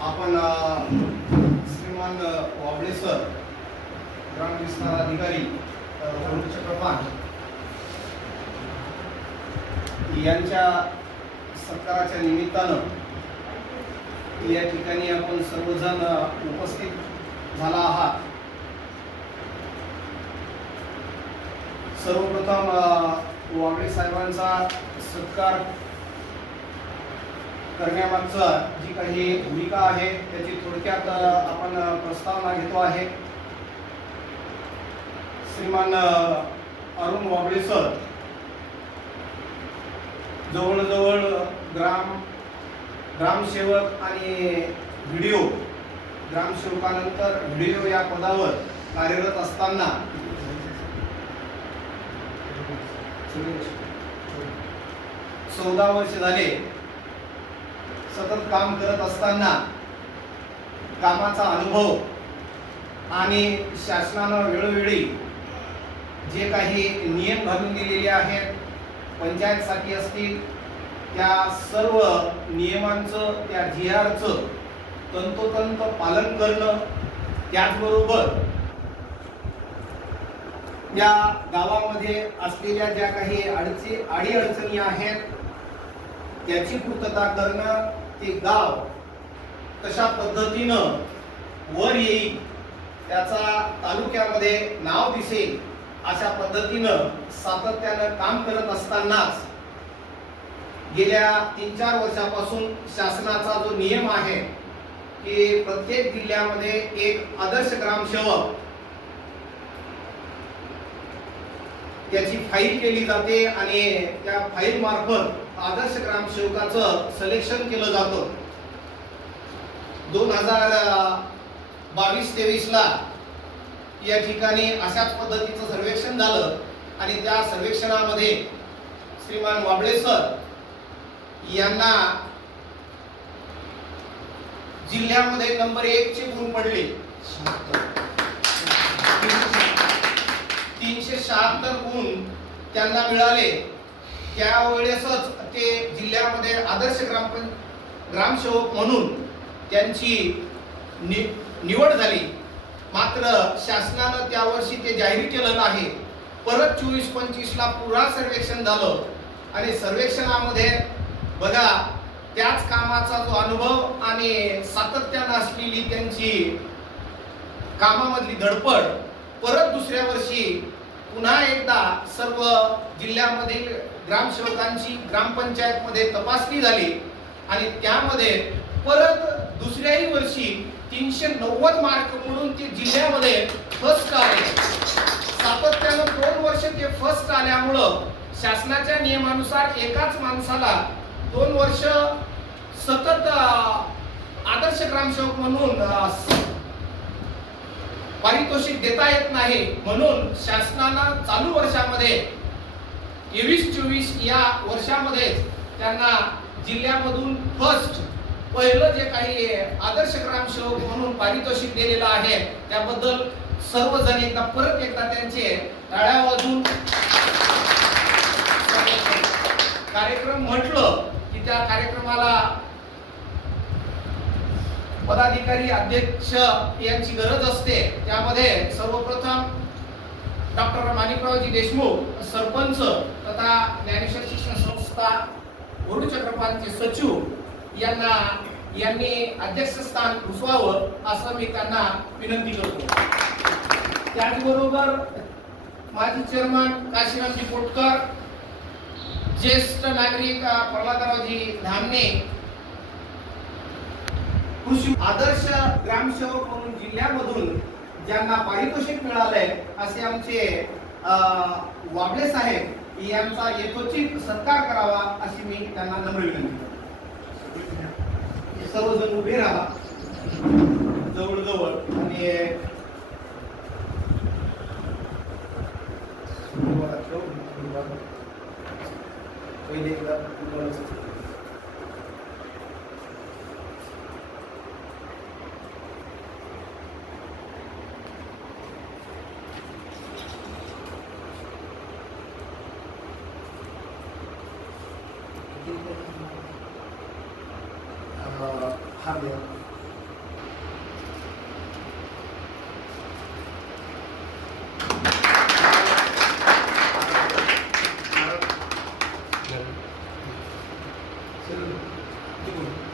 आपण श्रीमान वाबळे सर ग्राम विस्तार अधिकारी अ, यांच्या सत्काराच्या निमित्तानं या ठिकाणी आपण सर्वजण उपस्थित झाला आहात. सर्वप्रथम वाबळे साहेबांचा सत्कार करण्यामागचा जी काही भूमिका आहे त्याची थोडक्यात आपण प्रस्तावना घेतो आहे. श्रीमान अरुण वाबळे सर जवळजवळ ग्राम ग्रामसेवक आणि व्हिडिओ ग्रामसेवकानंतर व्हिडिओ या पदावर कार्यरत असताना चौदा वर्ष झाले. सतत काम करत असताना कामाचा अनुभव आणि शासनानं वेळोवेळी जे काही नियम घालून दिलेले आहेत पंचायतसाठी असतील त्या सर्व नियमांचं त्या जी आरचं तंतोतंत पालन करणं त्याचबरोबर या गावामध्ये असलेल्या ज्या काही अडचणी अडीअडचणी आहेत त्याची पूर्तता करणं ते गाव कशा पद्धतीनं वर येईल त्याचा तालुक्यामध्ये नाव दिसेल अशा पद्धतीनं सातत्यानं काम करत असतानाच गेल्या तीन चार वर्षापासून शासनाचा जो नियम आहे की प्रत्येक जिल्ह्यामध्ये एक आदर्श ग्रामसेवक त्याची फाईल केली जाते आणि त्या फाईल मार्फत आदर्श ग्रामसेवकाचं सिलेक्शन केलं जातं. दोन हजार बावीस तेवीस ला या ठिकाणी अशाच पद्धतीचं सर्वेक्षण झालं आणि त्या सर्वेक्षणामध्ये श्रीमान वाबळे सर यांना जिल्ह्यामध्ये नंबर एक चे गुण पडले. तीनशे गुण त्यांना मिळाले. त्यावेळेसच ते जिल्ह्यामध्ये आदर्श ग्राम ग्रामसेवक म्हणून त्यांची नि निवड झाली. मात्र शासनानं त्या वर्षी ते जाहीर केलं नाही परत चोवीस पंचवीसला पुरा पुन्हा सर्वेक्षण झालं. आणि सर्वेक्षणामध्ये बघा त्याच कामाचा जो अनुभव आणि सातत्यानं असलेली त्यांची कामामधली धडपड परत दुसऱ्या वर्षी पुन्हा एकदा सर्व जिल्ह्यामधील ग्रामसेवकांची ग्रामपंचायतमध्ये तपासणी झाली आणि त्यामध्ये परत दुसऱ्याही वर्षी तीनशे नव्वद मार्क म्हणून ते जिल्ह्यामध्ये फर्स्ट आले. सातत्यानं दोन वर्ष ते फर्स्ट आल्यामुळं शासनाच्या नियमानुसार एकाच माणसाला दोन वर्ष सतत आदर्श ग्रामसेवक म्हणून पारितोषिक देता येत नाही म्हणून शासनानं चालू वर्षामध्ये तेवीस चोवीस या वर्षामध्ये त्यांना जिल्ह्यामधून फर्स्ट पहिलं जे काही आदर्श ग्रामसेवक म्हणून पारितोषिक दिलेलं आहे त्याबद्दल सर्वजण एकदा परत एकदा त्यांचे टाळ्या वाजून कार्यक्रम म्हटलं की त्या कार्यक्रमाला पदाधिकारी अध्यक्ष यांची गरज असते. त्यामध्ये सर्वप्रथम डॉक्टर माणिकरावजी देशमुख सरपंच तथा ज्ञानेश्वर शिक्षण संस्था वरुण चक्रपालचे सचिव यांना यांनी अध्यक्षस्थान घुसवावं असं मी त्यांना विनंती करतो. त्याचबरोबर माजी चेअरमन काशीरामजी पोटकर ज्येष्ठ नागरिक प्रल्हादरावजी धामणे कृषी आदर्श ग्रामसेवक म्हणून जिल्ह्यामधून ज्यांना पारितोषिक मिळालंय असे आमचे वाबळे साहेब यांचा यथोचित सत्कार करावा अशी मी त्यांना नम्र विनंती करतो. सर्वजण उभे राहा. जवळजवळ आणि पहिले एकदा tháp điện Thank you.